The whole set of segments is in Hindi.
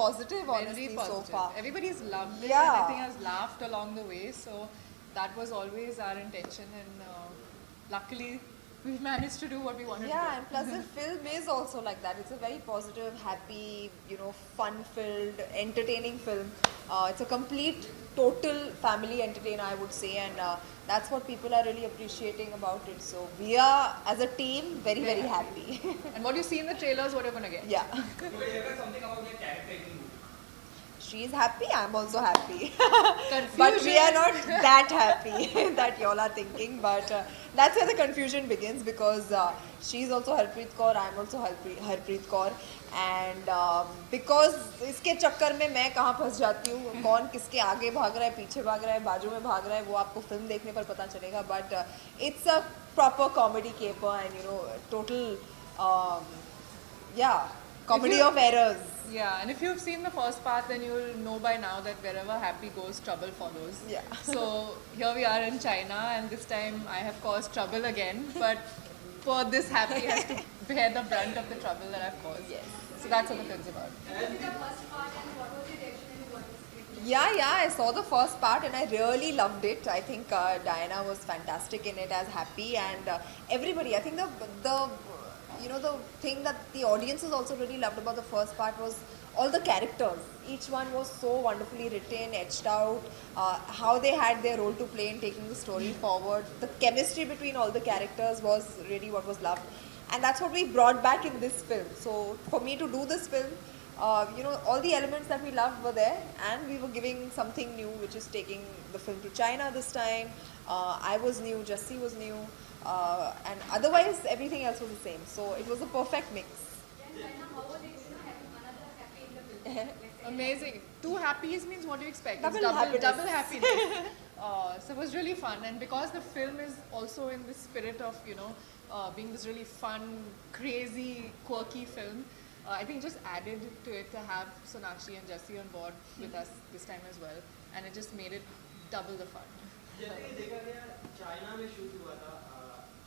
positive, honestly, Very so positive. far. Everybody's loved it, Yeah. and I think has laughed along the way. So that was always our intention, and luckily we've managed to do what we wanted to do. Yeah, and plus the film is also like that. It's a very positive, happy, fun-filled, entertaining film. It's a complete, total family entertainer, I would say, and that's what people are really appreciating about it. So we are, as a team, very, very happy. And what you see in the trailers, what you're gonna get. Yeah. Something about your character in the movie. She's happy, I'm also happy. Confusion. But we are not that happy that y'all are thinking. But that's where the confusion begins, because she's also Harpreet Kaur, I'm also Harpreet Kaur. And because इसके चक्कर में मैं कहाँ फंस जाती हूँ, कौन किसके आगे भाग रहा है, पीछे भाग रहा है, बाजू में भाग रहा है, वो आपको फिल्म देखने पर पता चलेगा. But it's a proper comedy caper, and total comedy of errors. Yeah, and if you've seen the first part, then you'll know by now that wherever happy goes, trouble follows. Yeah. So here we are in China, and this time I have caused trouble again. But for this, happy has to bear the brunt of the trouble that I've caused. Yes. So that's what the film's about. Yeah, I saw the first part and I really loved it. I think Diana was fantastic in it as Happy, and everybody. I think the thing that the audiences also really loved about the first part was all the characters. Each one was so wonderfully written, etched out, how they had their role to play in taking the story forward. The chemistry between all the characters was really what was loved, and that's what we brought back in this film. So for me to do this film, all the elements that we loved were there, and we were giving something new, which is taking the film to China this time. I was new, Jassi was new, and otherwise everything else was the same. So it was a perfect mix. Amazing. Two happies means what do you expect? Double It's happiness. double happiness. So it was really fun, and because the film is also in the spirit of being this really fun, crazy, quirky film, I think just added to it to have Sonakshi and Jassi on board with us this time as well, and it just made it double the fun. जैसे कि देखा गया चाइना में शूट हुआ था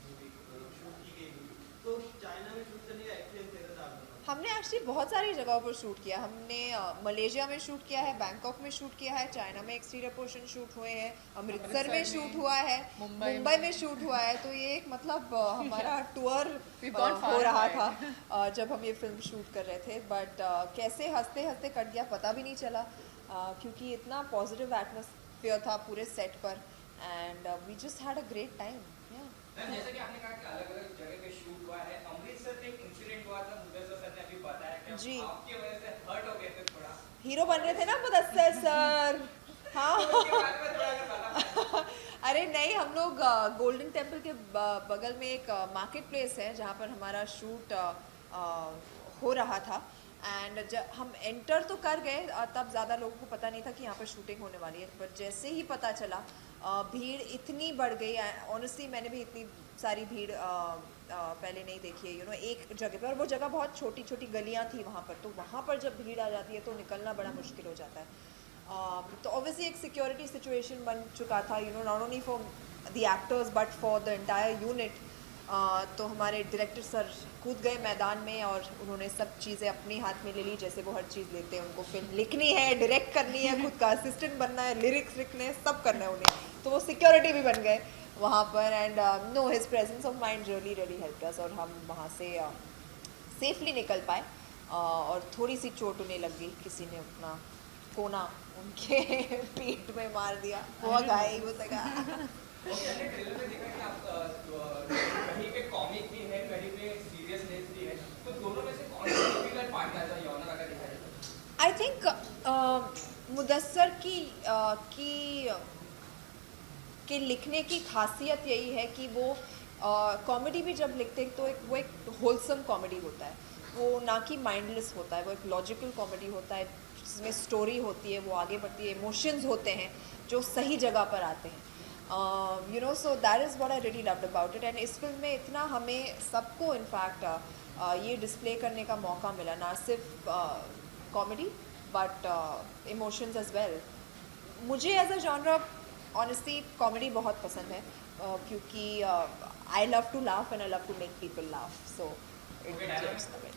मूवी शूट की गई मूवी तो चाइना में शूट करने का एक्सपीरियंस कैसा था आपका? हमने एक्चुअली बहुत सारी जगहों पर शूट किया. हमने मलेशिया में शूट किया है, बैंकॉक में शूट किया है, चाइना में एक्सटीरियर पोर्शन शूट हुए हैं, अमृतसर में शूट हुआ है, मुंबई में शूट हुआ है. तो ये एक मतलब हमारा टूर हो रहा था जब हम ये फिल्म शूट कर रहे थे. बट कैसे हंसते हंसते कट गया पता भी नहीं चला, क्योंकि इतना पॉजिटिव एटमॉस्फेयर था पूरे सेट पर, and we just had a great time. जैसे कि आपने कहा कि अलग-अलग जगह पे शूट हुआ है, अमृतसर में एक इंसिडेंट हुआ था, मुदस्सिर सर ने अभी बताया कि जी. आपकी वजह से हर्ट हो गए थे थोड़ा. हीरो बन रहे थे ना मुदस्सिर सर. हाँ. उसके बारे में थोड़ा अगर बता. अरे नहीं, हम लोग गोल्डन टेम्पल के बगल में एक मार्केट प्लेस है जहाँ पर हमारा शूट हो रहा था. एंड जब हम एंटर तो कर गए, तब ज़्यादा लोगों को पता नहीं था कि यहाँ पर शूटिंग होने वाली है. पर जैसे ही पता चला, भीड़ इतनी बढ़ गई. ऑनेस्टली मैंने भी इतनी सारी भीड़ पहले नहीं देखी है एक जगह पर. और वो जगह बहुत छोटी छोटी गलियाँ थी वहाँ पर, तो वहाँ पर जब भीड़ आ जाती है तो निकलना बड़ा मुश्किल हो जाता है. तो ऑब्वियसली एक सिक्योरिटी सिचुएशन बन चुका था, not only for the actors but for the entire unit. तो हमारे डायरेक्टर सर कूद गए मैदान में और उन्होंने सब चीज़ें अपने हाथ में ले ली, जैसे वो हर चीज़ लेते हैं. उनको फिल्म लिखनी है, डायरेक्ट करनी है, खुद का असिस्टेंट बनना है, लिरिक्स लिखने हैं, सब करना है उन्हें. तो वो सिक्योरिटी भी बन गए वहाँ पर. And no, his presence of mind really really help us, और हम वहाँ से सेफली निकल पाए. और थोड़ी सी चोट उन्हें लग गई, किसी ने अपना कोना उनके पीठ में मार दिया. वो घायल हो सका. ट्रेलर में देखा कि आप कहीं पे कॉमिक भी है, कहीं पे सीरियसनेस भी है, तो दोनों में से कौन सा डिफिकल्ट पार्ट था यौनर अगर देखा जाए तो? आई थिंक मुदस्सिर की लिखने की खासियत यही है कि वो कॉमेडी भी जब लिखते हैं तो वो एक होलसम कॉमेडी होता है. वो ना कि माइंडलेस होता है, वो एक लॉजिकल कॉमेडी होता है जिसमें स्टोरी होती है, वो आगे बढ़ती है, इमोशंस होते हैं जो सही जगह पर आते हैं. So that is what I really loved about it. And इस फिल्म में इतना हमें सबको इनफैक्ट ये डिस्प्ले करने का मौका मिला, ना सिर्फ comedy but emotions as well. मुझे as a genre honestly comedy बहुत पसंद है, क्योंकि I love to laugh and I love to make people laugh. So it deserves the bit.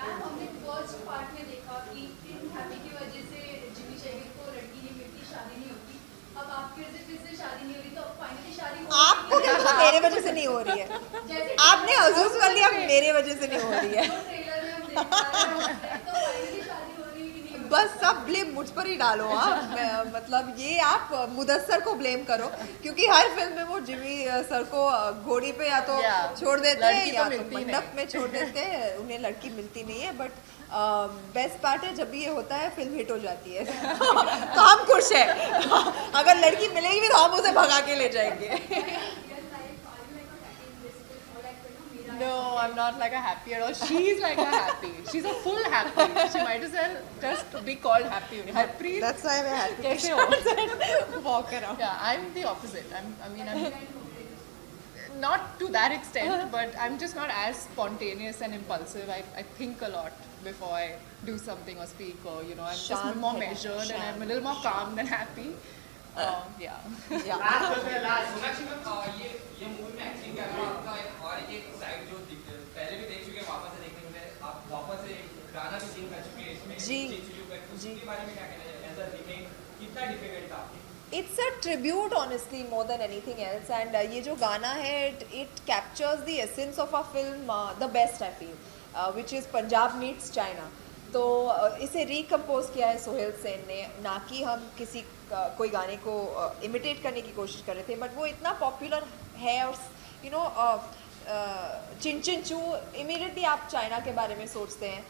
Ma'am हमने फर्स्ट पार्ट में देखा कि इन हैप्पी की वजह से जिमी शेगर को लड़की नहीं मिलती, शादी नहीं होती। अब आपकी वजह से फिर से शादी नहीं हो रही, तो अब फाइनली शादी हो आपको क्या पता मेरे वजह से नहीं हो रही है? जैसे आपने अजूम कर लिया मेरे वजह से नहीं हो रही है। ट्रेलर में हम देख पा रहे हैं, तो फाइनली शादी हो रही है कि नहीं हो रही? बस सब ब्लेम मुझ पर ही डालो। मतलब ये आप मुदस्सर को ब्लेम करो, क्योंकि हर फिल्म में वो जिमी सर को घोड़ी पे या तो Yeah, छोड़ देते हैं लड़की तो या तो मिलती मंडप नहीं। में छोड़ देते हैं, उन्हें लड़की मिलती नहीं है। बट बेस्ट पार्ट है जब भी ये होता है फिल्म हिट हो जाती है तो हम खुश हैं। अगर लड़की मिलेगी भी तो हम उसे भगा के ले जाएंगे। Real life, are you like a happy in this film or like, you know, Mira? No, I'm not like a happy at all. She's like a happy. She's a full happy. She might as well just be called happy. Happy. That's why we're happy. कैसे हो? Walk around. Yeah, I'm the opposite. I'm not to that extent, but I'm just not as spontaneous and impulsive. I think a lot before I do something or speak, or you know, I'm just शांत more है, measured and I'm शांत, a little more calm than happy. Yeah. Yeah. Sonakshi ma'am ये मूवी में एक्टिंग के अलावा आपका एक साइड जो पहले भी देख चुके हैं, वापस से देखने में आप वापस से गाना भी सिंग कर चुके हैं इसमें, जी, उसके बारे में क्या कहना है? एज अ रीमेक कितना डिफिकल्ट था? It's a tribute, honestly, more than anything else. And ये जो गाना है, it captures the essence of our film, the best I feel, which is Punjab meets China. तो इसे रिकम्पोज किया है सोहेल सेन ने, ना कि हम किसी कोई गाने को इमिटेट करने की कोशिश कर रहे थे। बट वो इतना पॉपुलर है और यू नो चिन चिन चू, इमीडिएटली आप चाइना के बारे में सोचते हैं।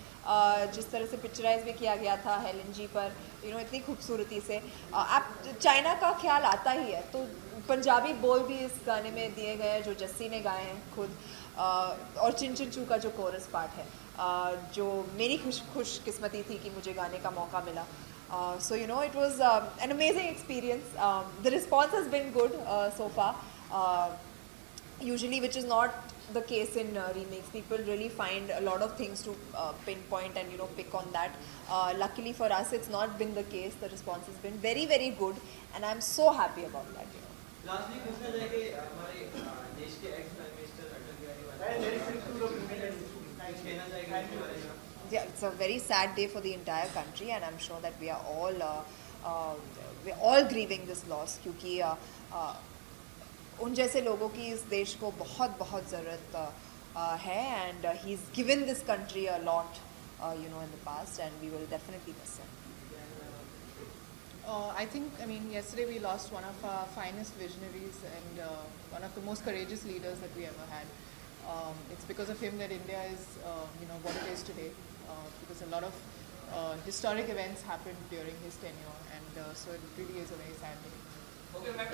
जिस तरह से पिक्चराइज भी किया गया था हेलन जी पर, यू नो इतनी खूबसूरती से आप चाइना का ख्याल आता ही है। तो पंजाबी बोल भी इस गाने में दिए गए हैं जो जस्सी ने गाए हैं खुद, और चिन चिन चू का जो कोरस पार्ट है, जो मेरी खुशकिस्मती थी कि मुझे गाने का मौका मिला। So you know it was an amazing experience. The response has been good so far. Usually, which is not the case in remakes. People really find a lot of things to pinpoint and pick on that. Luckily for us, it's not been the case. The response has been very very good, and I'm so happy about that. Lastly पूछना चाहेंगे हमारे देश के ex prime minister Atal Bihari Vajpayee कुछ कहना चाहेंगे इसके बारे में? Yeah, it's a very sad day for the entire country, and I'm sure that we're all grieving this loss, क्योंकि उन जैसे लोगों की इस देश को बहुत बहुत ज़रूरत है, and he's given this country a lot, in the past, and we will definitely miss him. I mean, yesterday we lost one of our finest visionaries and one of the most courageous leaders that we ever had. It's because of him that India is, what it is today. Because a lot of historic events happened during his tenure, and so it really is a very sad day. Okay ma'am,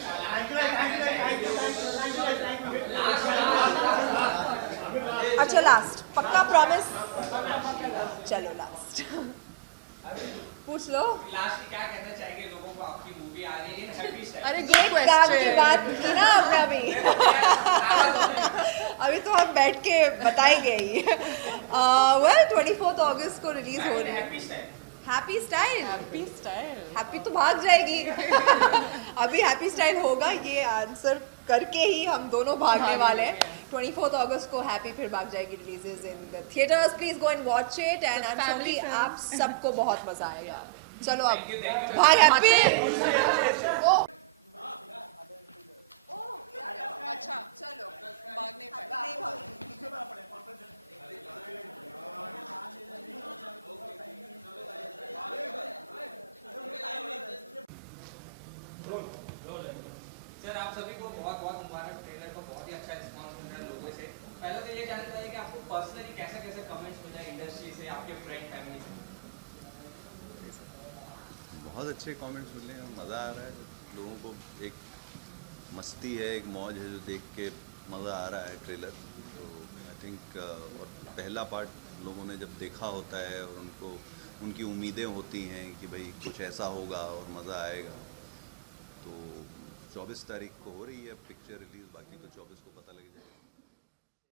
अच्छा लास्ट पक्का प्रॉमिस, चलो लास्ट पूछ लो। लास्ट क्या कहना चाहेंगे लोगों को? आपकी मूवी आ रही है हैप्पी स्टाइल। अरे एक good काम की question. बात की ना हमने अभी तो हम बैठ के बताएंगे ही। वेल 24 अगस्त को रिलीज हो रही है happy style. Happy style. Happy style. Happy तो भाग जाएगी। अभी हैप्पी स्टाइल होगा, ये आंसर करके ही हम दोनों भागने वाले हैं। 24 अगस्त को हैप्पी फिर भाग जाएगी, releases in the theatres. Please go and watch it, and I am sure family film. आप सबको बहुत मजा आएगा। चलो अब Thank you. भाग हैप्पी। सर आप सभी को बहुत बहुत मुबारक। ट्रेलर को बहुत ही अच्छा रिस्पॉन्स मिल रहा है लोगों से। पहले तो ये जानना चाहिए कि आपको पर्सनली कैसे कैसे कमेंट्स मिला है इंडस्ट्री से, आपके फ्रेंड फैमिली से? बहुत अच्छे कमेंट्स मिले हैं, मज़ा आ रहा है लोगों को। एक मस्ती है, एक मौज है जो देख के मज़ा आ रहा है ट्रेलर। तो आई थिंक और पहला पार्ट लोगों ने जब देखा होता है और उनको उनकी उम्मीदें होती हैं कि भाई कुछ ऐसा होगा और मज़ा आएगा। तो 24 तारीख को हो रही है पिक्चर रिलीज।